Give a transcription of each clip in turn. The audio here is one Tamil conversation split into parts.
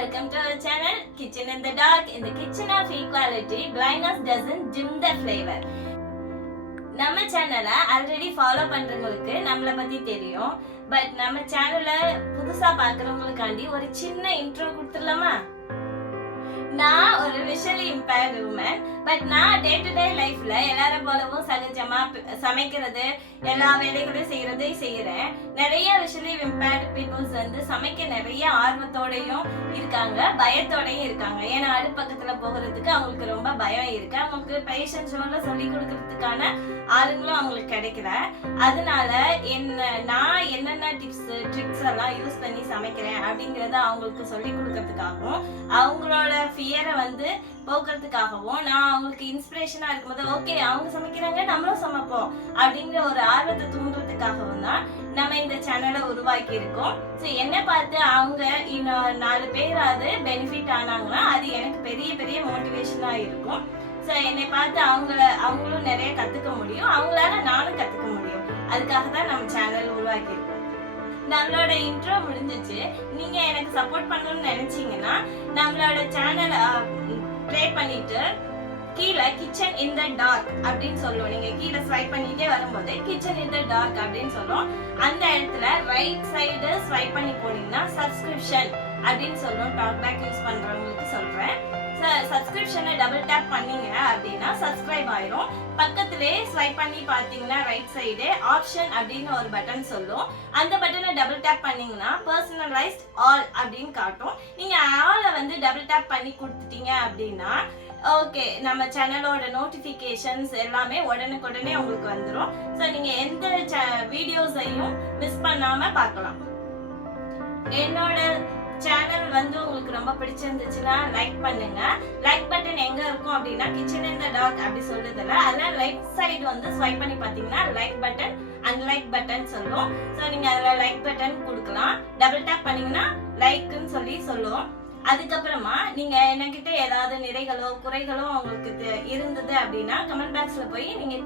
Welcome to our channel Kitchen in the Dark. In the kitchen of equality, blindness doesn't dim the flavor. நம்ம சேனலை ஆல்ரெடி ஃபாலோ பண்றவங்களுக்கு நம்மளை பத்தி தெரியும். பட் நம்ம சேனலை புதுசா பாக்குறவங்களுக்காண்டி ஒரு சின்ன இன்ட்ரோ கொடுத்துடலாமா? நான் ஒரு விஷுவலி இம்பேர்ட் உமன். பட் நான் டே டு டே லைஃப்ல எல்லாரும் போலவும் சகஜமா சமைக்கிறது, எல்லா வேலைகளையும் செய்யறேன். நிறைய விஷுவலி இம்பேர்ட் பீப்புள்ஸ் வந்து சமைக்க நிறைய ஆர்வத்தோடையும் இருக்காங்க, பயத்தோடையும் இருக்காங்க. ஏன்னா அடுப்பக்கத்துல போகிறதுக்கு அவங்களுக்கு ரொம்ப பயம் இருக்கு. அவங்களுக்கு பேஷன்ஸோட சொல்லி கொடுக்கறதுக்கான ஆளுங்களும் அவங்களுக்கு கிடைக்கல. அதனால நான் என்னென்ன டிப்ஸ் ட்ரிக்ஸ் எல்லாம் யூஸ் பண்ணி சமைக்கிறேன் அப்படிங்கறத அவங்களுக்கு சொல்லி கொடுக்கறதுக்காகவும் அவங்களோட ஃபியரை வந்து போக்குறதுக்காகவும் நான் அவங்களுக்கு இன்ஸ்பிரேஷனா இருக்கும்போது ஓகே அவங்க சமைக்கிறாங்க நம்மளும் சமைப்போம் அப்படிங்கிற ஒரு ஆர்வத்தை தூண்டுறதுக்காகவும் தான் நம்ம இந்த சேனலை உருவாக்கி இருக்கோம். ஸோ என்ன பார்த்து அவங்க இன்னும் 4 பேராவது பெனிஃபிட் ஆனாங்கன்னா அது எனக்கு பெரிய பெரிய மோட்டிவேஷனா இருக்கும். ஸோ என்னை பார்த்து அவங்களும் நிறைய கத்துக்க முடியும், அவங்களால நானும் கத்துக்க முடியும். அதுக்காக தான் நம்ம சேனல் உருவாக்கி இருக்கோம். நம்மளோட இன்ட்ரோ முடிஞ்சிச்சு. நீங்க எனக்கு சப்போர்ட் பண்ணணும்னு நினைச்சீங்கன்னா நம்மளோட சேனலை ப்ளே பண்ணிட்டு கீழே கிச்சன் இன் த டார்க் அப்படின்னு சொல்லுவோம். நீங்க கீழே ஸ்வைப் பண்ணிட்டே வரும்போது கிச்சன் இன் த டார்க் அப்படின்னு சொல்லுவோம். அந்த இடத்துல ரைட் சைடு ஸ்வைப் பண்ணி போனீங்கன்னா சப்ஸ்கிரிப்ஷன் அப்படின்னு சொல்லுவோம். டாக் பேக் யூஸ் பண்றவங்களுக்கு சொல்றேன். சப்ஸ்கிரிப்ஷனை டபுள் டேப் பண்ணீங்க அப்படின்னா சப்ஸ்கிரைப் ஆயிரும். பக்கத்திலே ஸ்வைப் பண்ணி பாத்தீங்கன்னா ரைட் சைடு ஆப்ஷன் அப்படின்னு ஒரு பட்டன் சொல்லும். அந்த பட்டனை டபுள் டேப் பண்ணீங்கன்னா பர்சனலைஸ்ட் ஆல் அப்படின்னு காட்டும். நீங்க ஆலை வந்து டபுள் டேப் பண்ணி கொடுத்துட்டீங்க அப்படின்னா ஓகே நம்ம சேனலோட நோட்டிபிகேஷன்ஸ் எல்லாமே உடனுக்குடனே உங்களுக்கு வந்துடும். ஸோ நீங்க எந்த வீடியோஸையும் மிஸ் பண்ணாம பார்க்கலாம். என்னோட சேனல் வந்து உங்களுக்கு ரொம்ப பிடிச்சிருந்துச்சுன்னா லைக் பண்ணுங்க. லைக் பட்டன் எங்க இருக்கும் அப்படின்னா கிச்சன் இன் த டார்க் அப்படி சொல்றதுல அதெல்லாம் ரைட் சைடு வந்து ஸ்வைப் பண்ணி பாத்தீங்கன்னா லைக் பட்டன் அன்லைக் பட்டன் சொல்லும். ஸோ நீங்க அதுல லைக் பட்டன் கொடுக்கலாம். டபுள் டேப் பண்ணீங்கன்னா லைக்னு சொல்லும். அதுக்கப்புறமா நீங்க என்கிட்ட ஏதாவது நிறைகளோ குறைகளோ உங்களுக்கு இருந்தது அப்படின்னா கமெண்ட் பாக்ஸ்ல போய் நீங்க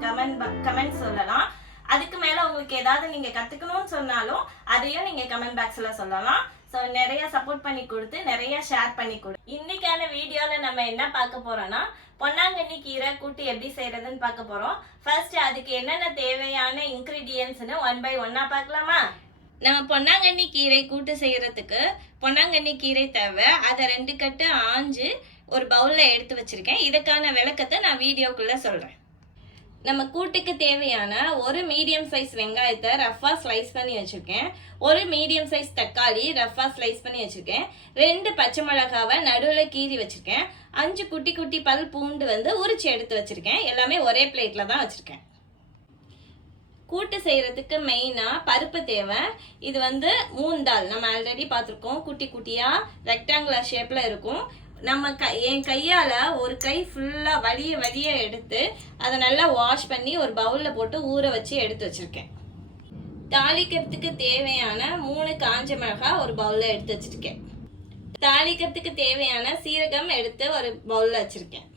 கமெண்ட் சொல்லலாம். அதுக்கு மேல உங்களுக்கு ஏதாவது நீங்க கத்துக்கணும்னு சொன்னாலும் அதையும் நீங்க கமெண்ட் பாக்ஸ்ல சொல்லலாம். ஸோ நிறைய சப்போர்ட் பண்ணி கொடுத்து நிறைய ஷேர் பண்ணி கொடு. இன்னைக்கான வீடியோல நம்ம என்ன பார்க்க போறோம்னா பொன்னாங்கண்ணி கீரை கூட்டு எப்படி செய்யறதுன்னு பார்க்க போறோம். ஃபர்ஸ்ட் அதுக்கு என்னென்ன தேவையான இன்கிரீடியன்ட்ஸ்னு 1 by 1 பார்க்கலாமா? நம்ம பொன்னாங்கண்ணி கீரை கூட்டு செய்யறதுக்கு பொன்னாங்கண்ணி கீரை தேவை. அதை 2 கட்டு ஆஞ்சு ஒரு பவுல்ல எடுத்து வச்சிருக்கேன். இதுக்கான விளக்கத்தை நான் வீடியோக்குள்ள சொல்றேன். நம்ம கூட்டுக்கு தேவையான ஒரு மீடியம் சைஸ் வெங்காயத்தை ரஃபா ஸ்லைஸ் பண்ணி வச்சிருக்கேன். ஒரு மீடியம் சைஸ் தக்காளி ரஃபா ஸ்லைஸ் பண்ணி வச்சிருக்கேன். 2 பச்சை மிளகாவை நடுவில் கீறி வச்சிருக்கேன். 5 குட்டி குட்டி பல் பூண்டு வந்து உரிச்சு எடுத்து வச்சிருக்கேன். எல்லாமே ஒரே பிளேட்ல தான் வச்சிருக்கேன். கூட்டு செய்யறதுக்கு மெயினா பருப்பு தேவை. இது வந்து மூந்தால் நம்ம ஆல்ரெடி பார்த்துருக்கோம். குட்டி குட்டியா ரெக்டாங்குலர் ஷேப்ல இருக்கும். நம்ம என் கையால ஒரு கை ஃபுல்லா வலிய எடுத்து அதை நல்லா வாஷ் பண்ணி ஒரு பவுல்ல போட்டு ஊற வச்சு எடுத்து வச்சிருக்கேன். தாளிக்கிறதுக்கு தேவையான 3 காஞ்ச மிளகாய் ஒரு பவுல்ல எடுத்து வச்சிருக்கேன். தாளிக்கிறதுக்கு தேவையான சீரகம் எடுத்து ஒரு பவுல்ல வச்சிருக்கேன்.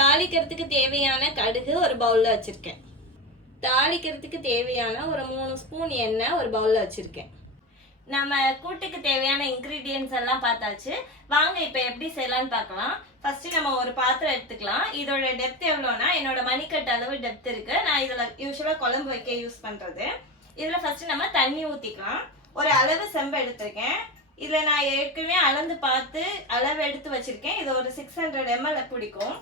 தாளிக்கிறதுக்கு தேவையான கடுகு ஒரு பவுல்ல வச்சிருக்கேன். தாளிக்கிறதுக்கு தேவையான ஒரு 3 ஸ்பூன் எண்ணெய் ஒரு பவுல்ல வச்சிருக்கேன். நம்ம கூட்டுக்கு தேவையான இன்கிரீடியன்ஸ் எல்லாம் பார்த்தாச்சு. வாங்க இப்போ எப்படி செய்யலாம்னு பார்க்கலாம். ஃபர்ஸ்ட் நம்ம ஒரு பாத்திரம் எடுத்துக்கலாம். இதோட டெப்த் எவ்வளோனா என்னோட மணிக்கட்டு அளவு டெப்த் இருக்கு. நான் இதுல யூஸ்வலா குழம்பு வைக்க யூஸ் பண்றது. இதுல ஃபர்ஸ்ட் நம்ம தண்ணி ஊத்திக்கலாம். ஒரு அளவு செம்பு எடுத்திருக்கேன். இதுல நான் ஏற்கனவே அளந்து பார்த்து அளவு எடுத்து வச்சிருக்கேன். இது ஒரு 600 ml பிடிக்கும்.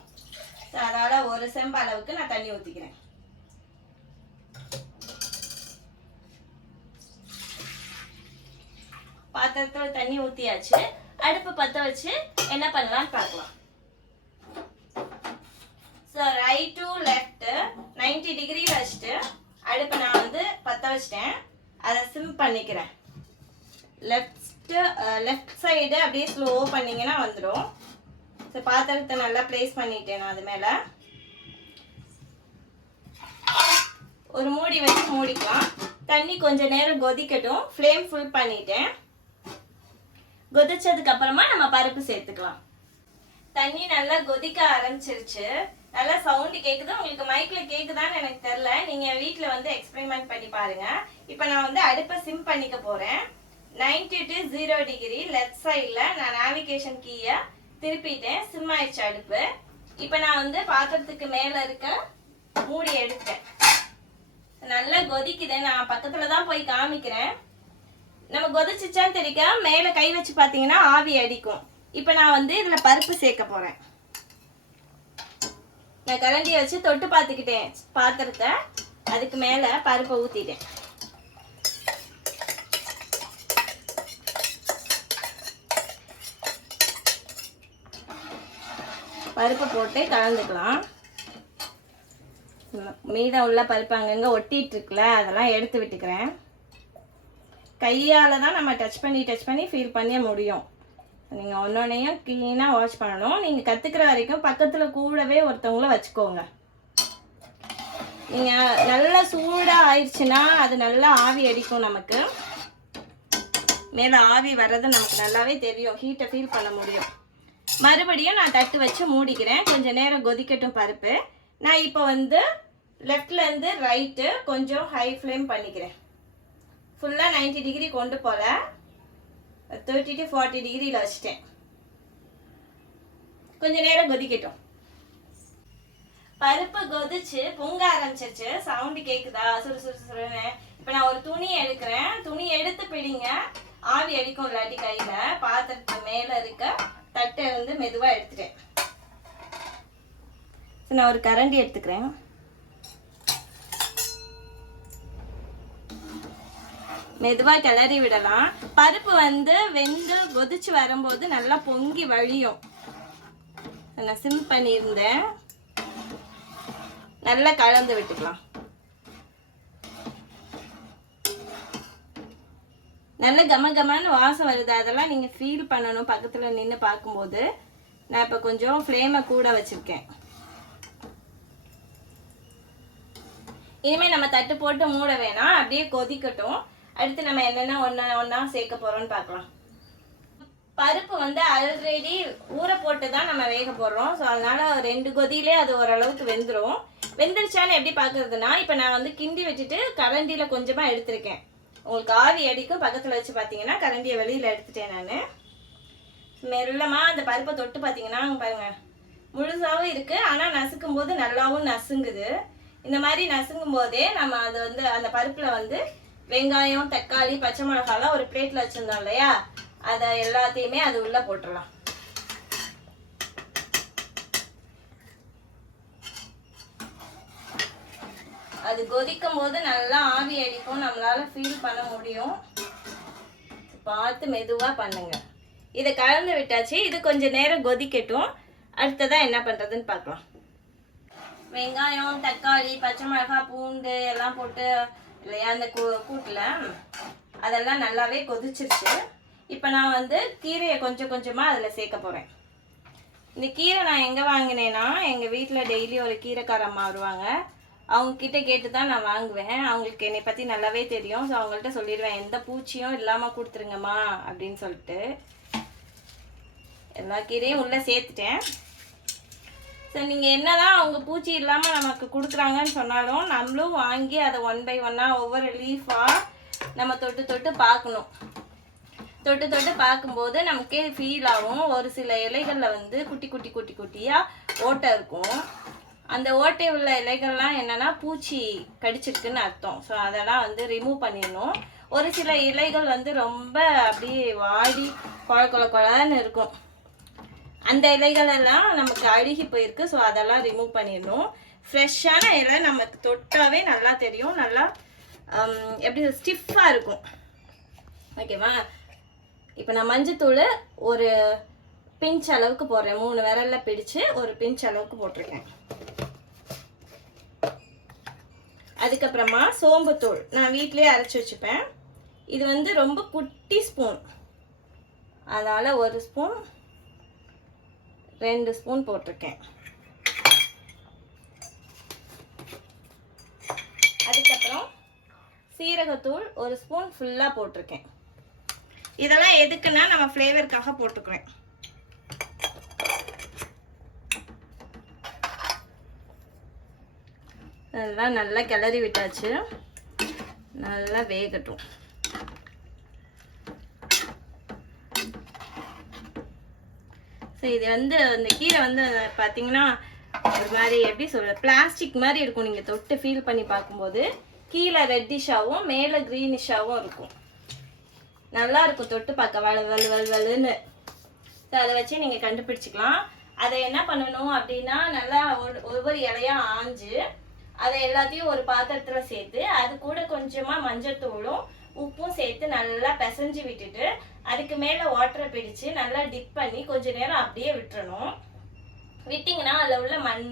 அதனால ஒரு செம்பு அளவுக்கு நான் தண்ணி ஊத்திக்கிறேன். பாத்திரத்துல தண்ணி ஊத்தியாச்சு. அடுப்பு பத்த வச்சு என்ன பண்ணலாம்னு பார்க்கலாம். So right to left 90 degree வச்சுட்டு அடுப்பை நான் வந்து பத்த வச்சிட்டேன். அதை சிம் பண்ணிக்கிறேன். லெஃப்ட் சைடு அப்படியே ஸ்லோ பண்ணீங்கன்னா வந்துடும். ஸோ பாத்திரத்தை நல்லா பிளேஸ் பண்ணிட்டேன். நான் அது மேல ஒரு மூடி வச்சு மூடிக்கலாம். தண்ணி கொஞ்ச நேரம் கொதிக்கட்டும். ஃப்ளேம் ஃபுல் பண்ணிட்டேன். கொதிச்சதுக்கு அப்புறமா நம்ம பருப்பு சேர்த்துக்கலாம். தண்ணி நல்லா கொதிக்க ஆரம்பிச்சிருச்சு. நல்லா சவுண்ட் கேக்குது. உங்களுக்கு மைக்ல கேக்குதான்னு எனக்கு தெரியல. நீங்க வீட்டுல வந்து எக்ஸ்பெரிமெண்ட் பண்ணி பாருங்க. இப்போ நான் வந்து அடுப்பை சிம் பண்ணிக்க போறேன். 90 to 0 டிகிரி லெஃப்ட் சைடில் நான் நேவிகேஷன் கீயை திருப்பிட்டேன். சிம் ஆயிடுச்சு அடுப்பு. இப்போ நான் வந்து பாத்திரத்துக்கு மேலே இருக்க மூடி எடுத்தேன். நல்லா கொதிக்குது. நான் பக்கத்தில் தான் போய் காமிக்கிறேன். நம்ம கொதிச்சிச்சான்னு தெரிக்க மேலே கை வச்சு பார்த்தீங்கன்னா ஆவி அடிக்கும். இப்போ நான் வந்து இதில் பருப்பு சேர்க்க போகிறேன். நான் கரண்டியை வச்சு தொட்டு பார்த்துக்கிட்டேன் பாத்திரத்தை. அதுக்கு மேலே பருப்பை ஊற்றிட்டேன். பருப்பை போட்டு கலந்துக்கலாம். மீதம் உள்ள பருப்பு அங்கங்கே ஒட்டிட்டு இருக்குல்ல, அதெல்லாம் எடுத்து விட்டுக்கிறேன். கையால் தான் நம்ம டச் பண்ணி ஃபீல் பண்ண முடியும். நீங்கள் ஒன்றொன்னையும் க்ளீனாக வாஷ் பண்ணணும். நீங்கள் கற்றுக்கிற வரைக்கும் பக்கத்தில் கூடவே ஒருத்தவங்கள வச்சுக்கோங்க. நீங்கள் நல்லா சூடாக ஆயிடுச்சுன்னா அது நல்லா ஆவி அடிக்கும். நமக்கு மேலே ஆவி வர்றது நமக்கு நல்லாவே தெரியும். ஹீட்டை ஃபீல் பண்ண முடியும். மறுபடியும் நான் தட்டு வச்சு மூடிக்கிறேன். கொஞ்சம் நேரம் கொதிக்கட்டும் பருப்பு. நான் இப்போ வந்து லெஃப்ட்லேருந்து ரைட்டு கொஞ்சம் ஹை ஃப்ளேம் பண்ணிக்கிறேன். ஃபுல்லாக 90 டிகிரி கொண்டு போல 30 to 40 டிகிரியில் வச்சுட்டேன். கொஞ்சம் நேரம் கொதிக்கட்டும். பருப்பு கொதிச்சு பொங்க ஆரம்பிச்சிருச்சு. சவுண்டு கேட்குதா சுறுசுறுன்னு? இப்போ நான் ஒரு துணி எடுக்கிறேன். துணி எடுத்து பிடிங்க. ஆவி அடிக்கும் இல்லாட்டி கையில். பாத்திரத்து மேலே இருக்க தட்டை வந்து மெதுவாக எடுத்துட்டேன். நான் ஒரு கரண்டி எடுத்துக்கிறேன். மெதுவாக கிளறி விடலாம். பருப்பு வந்து வெந்து கொதிச்சு வரும்போது நல்லா பொங்கி வழியும். நான் சிம் பண்ணியிருந்தேன். நல்லா கலந்து விட்டுக்கலாம். நல்ல கமகமான வாசம் வருது. அதெல்லாம் நீங்கள் ஃபீல் பண்ணணும் பக்கத்தில் நின்று பார்க்கும்போது. நான் இப்போ கொஞ்சம் ஃப்ளேமை கூட வச்சுருக்கேன். இனிமேல் நம்ம தட்டு போட்டு மூட வேணாம். அப்படியே கொதிக்கட்டும். அடுத்து நம்ம என்னென்ன ஒன்றா சேர்க்க போகிறோம்னு பார்க்கலாம். பருப்பு வந்து ஆல்ரெடி ஊற போட்டு தான் நம்ம வேக போடுறோம். ஸோ அதனால் 2 கொதியிலே அது ஓரளவுக்கு வெந்துடும். வெந்துருச்சான்னு எப்படி பார்க்குறதுனா, இப்போ நான் வந்து கிண்டி வச்சுட்டு கரண்டியில் கொஞ்சமாக எடுத்திருக்கேன். உங்களுக்கு ஆவி அடிக்கும். பக்கத்தில் வச்சு பார்த்தீங்கன்னா கரண்டியை வெளியில் எடுத்துட்டேன். நான் மெல்லமாக அந்த பருப்பை தொட்டு பார்த்தீங்கன்னா பாருங்கள் முழுசாகவும் இருக்குது. ஆனால் நசுக்கும் போது நல்லாவும் நசுங்குது. இந்த மாதிரி நசுங்கும் போதே நம்ம அது வந்து அந்த பருப்பில் வந்து வெங்காயம், தக்காளி, பச்சை மிளகாலாம் ஒரு பிளேட்டில் வச்சுருந்தோம் இல்லையா, அதை எல்லாத்தையுமே அது உள்ளே போட்டுடலாம். அது கொதிக்கும் போது நல்லா ஆவி அடிக்கும். நம்மளால ஃபீல் பண்ண முடியும். பார்த்து மெதுவாக பண்ணுங்க. இதை கலந்து விட்டாச்சு. இது கொஞ்சம் நேரம் கொதிக்கட்டும். அடுத்ததான் என்ன பண்ணுறதுன்னு பார்க்கலாம். வெங்காயம், தக்காளி, பச்சை மிளகாய், பூண்டு எல்லாம் போட்டு இல்லையா அந்த கூட்டில் அதெல்லாம் நல்லாவே கொதிச்சிருச்சு. இப்போ நான் வந்து கீரையை கொஞ்சம் கொஞ்சமாக அதில் சேர்க்க போகிறேன். இந்த கீரை நான் எங்கே வாங்கினேன்னா, எங்கள் வீட்டில் டெய்லி ஒரு கீரைக்காரம்மா வருவாங்க. அவங்கக்கிட்ட கேட்டு தான் நான் வாங்குவேன். அவங்களுக்கு என்னை பற்றி நல்லாவே தெரியும். ஸோ அவங்கள்ட்ட சொல்லிடுவேன், எந்த பூச்சியும் இல்லாமல் கொடுத்துருங்கம்மா அப்படின்னு சொல்லிட்டு. எல்லா கீரையும் உள்ளே சேர்த்துட்டேன். ஸோ நீங்கள் என்ன தான் அவங்க பூச்சி இல்லாமல் நமக்கு கொடுக்குறாங்கன்னு சொன்னாலும் நம்மளும் வாங்கி அதை 1 by 1 ஒவ்வொரு லீஃபாக நம்ம தொட்டு தொட்டு பார்க்கணும். தொட்டு தொட்டு பார்க்கும்போது நமக்கே ஃபீல் ஆகும். ஒரு சில இலைகளில் வந்து குட்டி குட்டி குட்டி குட்டியாக ஓட்டை இருக்கும். அந்த ஓட்டை உள்ள இலைகள்லாம் என்னென்னா பூச்சி கடிச்சிருக்குன்னு அர்த்தம். ஸோ அதெல்லாம் வந்து ரிமூவ் பண்ணிடணும். ஒரு சில இலைகள் வந்து ரொம்ப அப்படியே வாடி கொழன்னு இருக்கும். அந்த இலைகள் எல்லாம் நமக்கு அழுகி போயிருக்கு. ஸோ அதெல்லாம் ரிமூவ் பண்ணிடணும். ஃப்ரெஷ்ஷான இலை நமக்கு தொட்டாவே நல்லா தெரியும். நல்லா எப்படி ஸ்டிஃபாக இருக்கும். ஓகேவா? இப்போ நான் மஞ்சத்தூள் ஒரு பிஞ்ச் அளவுக்கு போடுறேன். 3 விரலில் பிடிச்சு ஒரு பிஞ்ச் அளவுக்கு போட்டிருக்கேன். அதுக்கப்புறமா சோம்புத்தூள் நான் வீட்டிலே அரைச்சி வச்சுப்பேன். இது வந்து ரொம்ப குட்டி ஸ்பூன். அதனால் 1 ஸ்பூன் 2 ஸ்பூன் போட்டிருக்கேன். அதுக்கப்புறம் சீரகத்தூள் 1 ஸ்பூன் ஃபுல்லாக போட்டிருக்கேன். இதெல்லாம் எதுக்குன்னா நம்ம ஃப்ளேவருக்காக போட்டுக்கிறேன். அதெல்லாம் நல்லா கிளறி விட்டாச்சு. நல்லா வேகட்டும். ஸோ இது வந்து இந்த கீரை வந்து பார்த்தீங்கன்னா ஒரு மாதிரி எப்படி சொல்ற பிளாஸ்டிக் மாதிரி இருக்கும். நீங்கள் தொட்டு ஃபீல் பண்ணி பார்க்கும்போது கீழே ரெட்டிஷாகவும் மேலே க்ரீனிஷாகவும் இருக்கும். நல்லா இருக்கும் தொட்டு பார்க்க வலுன்னு. ஸோ அதை வச்சு நீங்கள் கண்டுபிடிச்சிக்கலாம். அதை என்ன பண்ணணும் அப்படின்னா நல்லா ஒவ்வொரு இலையா ஆஞ்சு அதை எல்லாத்தையும் ஒரு பாத்திரத்தில் சேர்த்து அது கூட கொஞ்சமாக மஞ்சத்தூளும் உப்பும் சேர்த்து நல்லா பிசைஞ்சு விட்டுட்டு அதுக்கு மேலே வாட்டரை பிடிச்சு நல்லா டிப் பண்ணி கொஞ்ச நேரம் அப்படியே விட்டுறணும். விட்டிங்கன்னா அதில் உள்ள மண்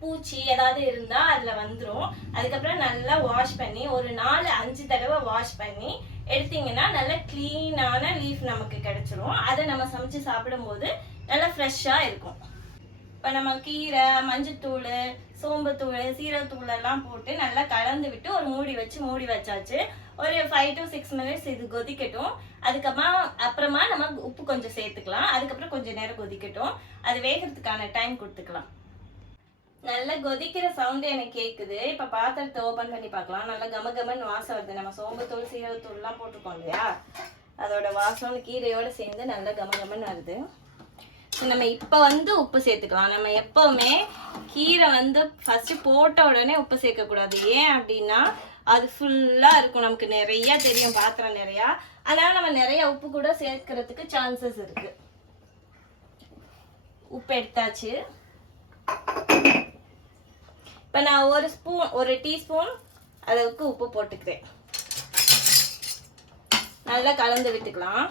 பூச்சி ஏதாவது இருந்தால் அதில் வந்துடும். அதுக்கப்புறம் நல்லா வாஷ் பண்ணி ஒரு 4-5 தடவை வாஷ் பண்ணி எடுத்தீங்கன்னா நல்லா க்ளீனான லீஃப் நமக்கு கிடைச்சிரும். அதை நம்ம சமைச்சு சாப்பிடும்போது நல்லா ஃப்ரெஷ்ஷாக இருக்கும். இப்போ நம்ம கீரை, மஞ்சத்தூள், சோம்புத்தூள், சீரகத்தூள் எல்லாம் போட்டு நல்லா கலந்து விட்டு ஒரு மூடி வச்சாச்சு. ஒரு 5 to 6 minutes இது கொதிக்கட்டும். அப்புறமா நம்ம உப்பு கொஞ்சம் சேர்த்துக்கலாம். அதுக்கப்புறம் கொஞ்சம் நேரம் கொதிக்கட்டும். அது வேகிறதுக்கான டைம் கொடுத்துக்கலாம். நல்லா கொதிக்கிற சவுண்டு எனக்கு கேட்குது. இப்போ பாத்திரத்தை ஓப்பன் பண்ணி பார்க்கலாம். நல்லா கமகமன்னு வாசம் வருது. நம்ம சோம்புத்தூள் சீரகத்தூள்லாம் போட்டிருக்கோம் இல்லையா, அதோட வாசம் கீரையோடு சேர்ந்து நல்லா கமகமன்னு வருது. நம்ம இப்போ வந்து உப்பு சேர்த்துக்கலாம். நம்ம எப்போவுமே கீரை வந்து ஃபஸ்ட்டு போட்ட உடனே உப்பு சேர்க்கக்கூடாது. ஏன் அப்படின்னா அது ஃபுல்லாக இருக்கும், நமக்கு நிறைய தெரியும், பாத்திரம் நிறையா. அதனால் நம்ம நிறைய உப்பு கூட சேர்க்கறதுக்கு சான்சஸ் இருக்கு. உப்பு எடுத்தாச்சு. இப்போ நான் ஒரு டீஸ்பூன் அளவுக்கு உப்பு போட்டுக்கிறேன். நல்லா கலந்து விட்டுக்கலாம்.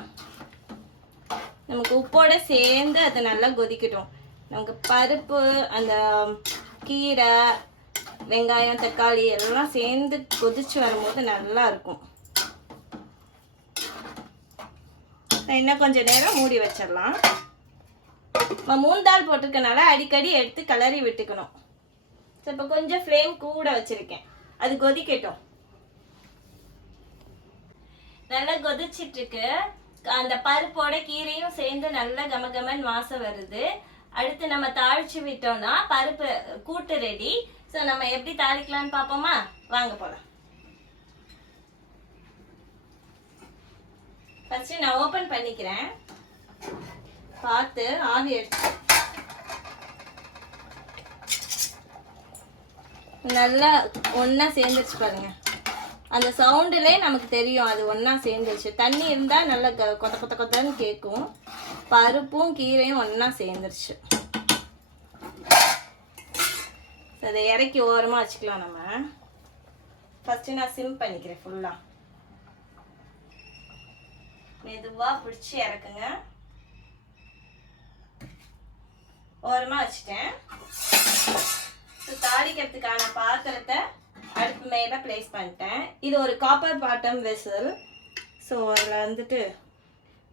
நமக்கு உப்போட சேர்ந்து அது நல்லா கொதிக்கட்டும். நமக்கு பருப்பு, அந்த கீரை, வெங்காயம், தக்காளி எல்லாம் சேர்ந்து கொதிச்சு வரும்போது நல்லா இருக்கும். இன்னும் கொஞ்சம் நேரம் மூடி வச்சிடலாம். 3 தாள் போட்டிருக்கனால அடிக்கடி எடுத்து கிளறி விட்டுக்கணும். இப்போ கொஞ்சம் ஃப்ளேம் கூட வச்சிருக்கேன், அது கொதிக்கட்டும். நல்லா கொதிச்சிட்டு இருக்கு. அந்த பருப்போட கீரையும் சேர்ந்து நல்லா கமகமன் வாசம் வருது. அடுத்து நம்ம தாளிச்சு விட்டோம்னா பருப்பு கூட்டு ரெடி. ஸோ நம்ம எப்படி தாளிக்கலாம்னு பார்ப்போமா? வாங்க போலாம். ஃபர்ஸ்ட் நான் ஓபன் பண்ணிக்கிறேன். பார்த்து ஆவி எடுத்து நல்லா ஒன்னா சேர்ந்துச்சு பாருங்க. அந்த சவுண்டுலே நமக்கு தெரியும் அது ஒன்னா சேர்ந்துருச்சு. தண்ணி இருந்தா நல்லா கொத்த கொத்த கொத்தன்னு கேட்கும். பருப்பும் கீரையும் ஒன்னா சேர்ந்துருச்சு. அதை இறக்கி ஓரமா வச்சுக்கலாம். நம்ம ஃபர்ஸ்ட் நான் சிம் பண்ணிக்கிறேன். ஃபுல்லா மெதுவா பிடிச்சி இறக்குங்க. ஓரமா வச்சுட்டேன். தாளிக்கிறதுக்கான பாத்திரத்தை அடுப்பு மேல பிளேஸ் பண்ணிட்டேன். இது ஒரு காப்பர் பாட்டம் வெசல். ஸோ அதில் வந்துட்டு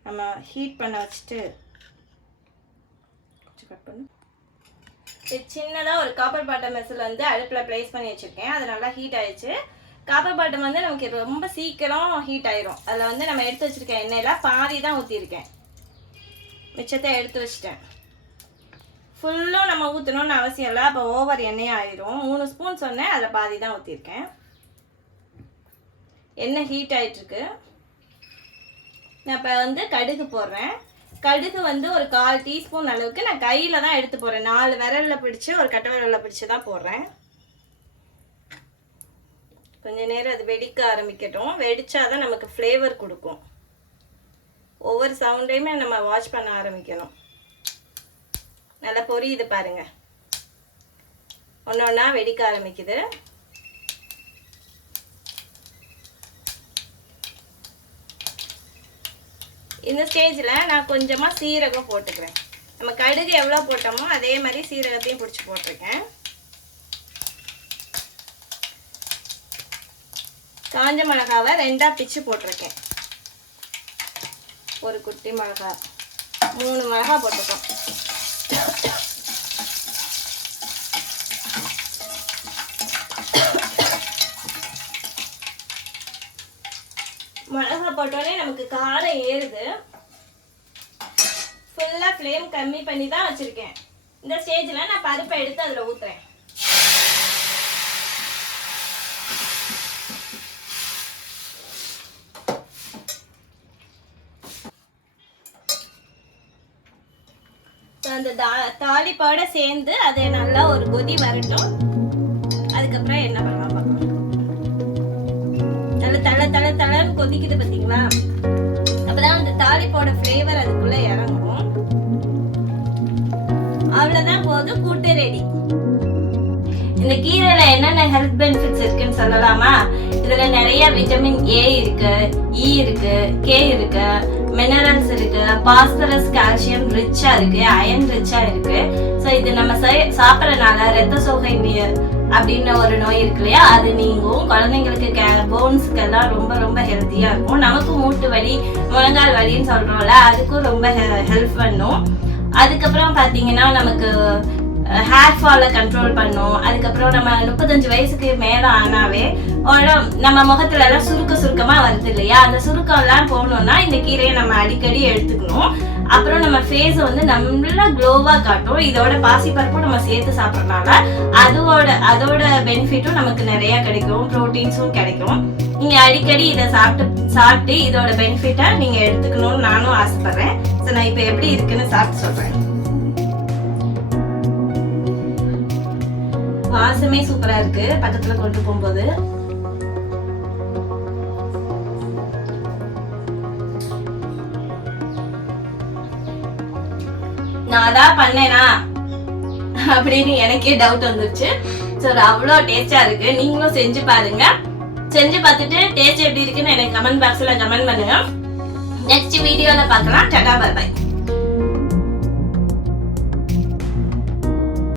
நம்ம ஹீட் பண்ண வச்சுட்டு கட் பண்ணு. இது சின்னதாக ஒரு காப்பர் பாட்டம் வெசல் வந்து அடுப்பில் பிளேஸ் பண்ணி வச்சுருக்கேன். அது நல்லா ஹீட் ஆயிடுச்சு. காப்பர் பாட்டம் வந்து நமக்கு ரொம்ப சீக்கிரம் ஹீட் ஆயிரும். அதில் வந்து நம்ம எடுத்து வச்சுருக்கேன் எண்ணெயில் பாதி தான் ஊற்றிருக்கேன், மிச்சத்தை எடுத்து வச்சுட்டேன். ஃபுல்லும் நம்ம ஊற்றணும்னு அவசியம் இல்லை, அப்போ ஓவர் எண்ணெயாக ஆயிரும். 3 ஸ்பூன் சொன்னேன், அதில் பாதி தான் ஊற்றிருக்கேன். எண்ணெய் ஹீட் ஆகிட்டுருக்கு. நான் இப்போ வந்து கடுகு போடுறேன். கடுகு வந்து ஒரு 1/4 டீஸ்பூன் அளவுக்கு நான் கையில் தான் எடுத்து போடுறேன். 4 விரலில் பிடிச்சி ஒரு கட்டை விரலில் பிடிச்சி தான் போடுறேன். கொஞ்ச நேரம் அது வெடிக்க ஆரம்பிக்கட்டும். வெடிச்சாதான் நமக்கு ஃப்ளேவர் கொடுக்கும். ஒவ்வொரு சவுண்டையுமே நம்ம வாட்ச் பண்ண ஆரம்பிக்கணும். நல்லா பொரியுது பாருங்க, ஒன்று ஒன்றா வெடிக்க ஆரம்பிக்குது. இந்த ஸ்டேஜில் நான் கொஞ்சமாக சீரகம் போட்டுக்கிறேன். நம்ம கடுகு எவ்வளோ போட்டோமோ அதே மாதிரி சீரகத்தையும் பிடிச்சி போட்டிருக்கேன். காஞ்ச மிளகாவை 2ஆ பிச்சு போட்டிருக்கேன். ஒரு குட்டி மிளகா, 3 மிளகா போட்டிருக்கோம். மிளகா போட்டோடனே நமக்கு காரம் ஏறுது. ஃபுல்லாக ஃப்ளேம் கம்மி பண்ணி தான் வச்சுருக்கேன். இந்த ஸ்டேஜில் நான் பருப்பை எடுத்து அதில் ஊற்றுறேன். அந்த தாளிப்போட சேர்ந்து அது நல்லா ஒரு கொதி வரட்டும். அதுக்கப்புறம் என்ன பண்ணலாம் பார்க்கலாம். நல்லா தலை தலை தலைன்னு கொதிக்குது பார்த்தீங்களா? அப்பதான் அந்த தாளிப்போட ஃப்ளேவர் அதுக்குள்ள இறங்கும். அவ்வளவுதான், போதும், கூட்டு ரெடி. இந்த கீரையில என்னென்ன ஹெல்த் பெனிஃபிட்ஸ் இருக்குன்னு சொல்லலாமா? இதுல நிறைய விட்டமின் ஏ இருக்கு, இ இருக்கு, கே இருக்கு, மினரல்ஸ் இருக்கு, பாஸ்பரஸ், கால்சியம் ரிச்சா இருக்கு, அயன் ரிச்சா இருக்கு. ஸோ இது நம்ம சாப்பிட்றதுனால ரத்த சோகை அப்படின்னு ஒரு நோய் இருக்கு இல்லையா, அது நீங்கும். குழந்தைங்களுக்கு போன்ஸ்க்கு எல்லாம் ரொம்ப ரொம்ப ஹெல்த்தியா இருக்கும். நமக்கு மூட்டு வலி, முழங்கால் வலின்னு சொல்றோம்ல, அதுக்கும் ரொம்ப ஹெல்ப் பண்ணும். அதுக்கப்புறம் பாத்தீங்கன்னா நமக்கு ஹேர் ஃபாலை கண்ட்ரோல் பண்ணும். அதுக்கப்புறம் நம்ம 35 வயசுக்கு மேல ஆனாவே நம்ம முகத்துல எல்லாம் சுருக்கமா வருது இல்லையா, அந்த சுருக்கம் எல்லாம் போகணும்னா இந்த கீரையை நம்ம அடிக்கடி எடுத்துக்கணும். அப்புறம் நம்ம ஃபேஸ் வந்து நல்லா க்ளோவா காட்டும். இதோட பாசிப்பருப்பும் நம்ம சேர்த்து சாப்பிட்றதுனால அதோட பெனிஃபிட்டும் நமக்கு நிறைய கிடைக்கும், ப்ரோட்டீன்ஸும் கிடைக்கும். நீங்க அடிக்கடி இதை சாப்பிட்டு இதோட பெனிஃபிட்டை நீங்க எடுத்துக்கணும்னு நானும் ஆசைப்படுறேன். ஸோ நான் இப்போ எப்படி இருக்குன்னு சாப்பிட்டு சொல்றேன். வாசமே சூப்பரா இருக்கு பக்கத்துல கொண்டு போகும்போது. நான் அதான் பண்ணேனா அப்படின்னு எனக்கே டவுட் வந்துருச்சு. ஸோ அவ்வளோ டேஸ்டா இருக்கு. நீங்களும் செஞ்சு பாருங்க. செஞ்சு பார்த்துட்டு டேஸ்ட் எப்படி இருக்குன்னு எனக்கு கமெண்ட் பாக்ஸ்ல கமெண்ட் பண்ணுங்க. நெக்ஸ்ட் வீடியோல பார்க்கலாம். Tata, bye by.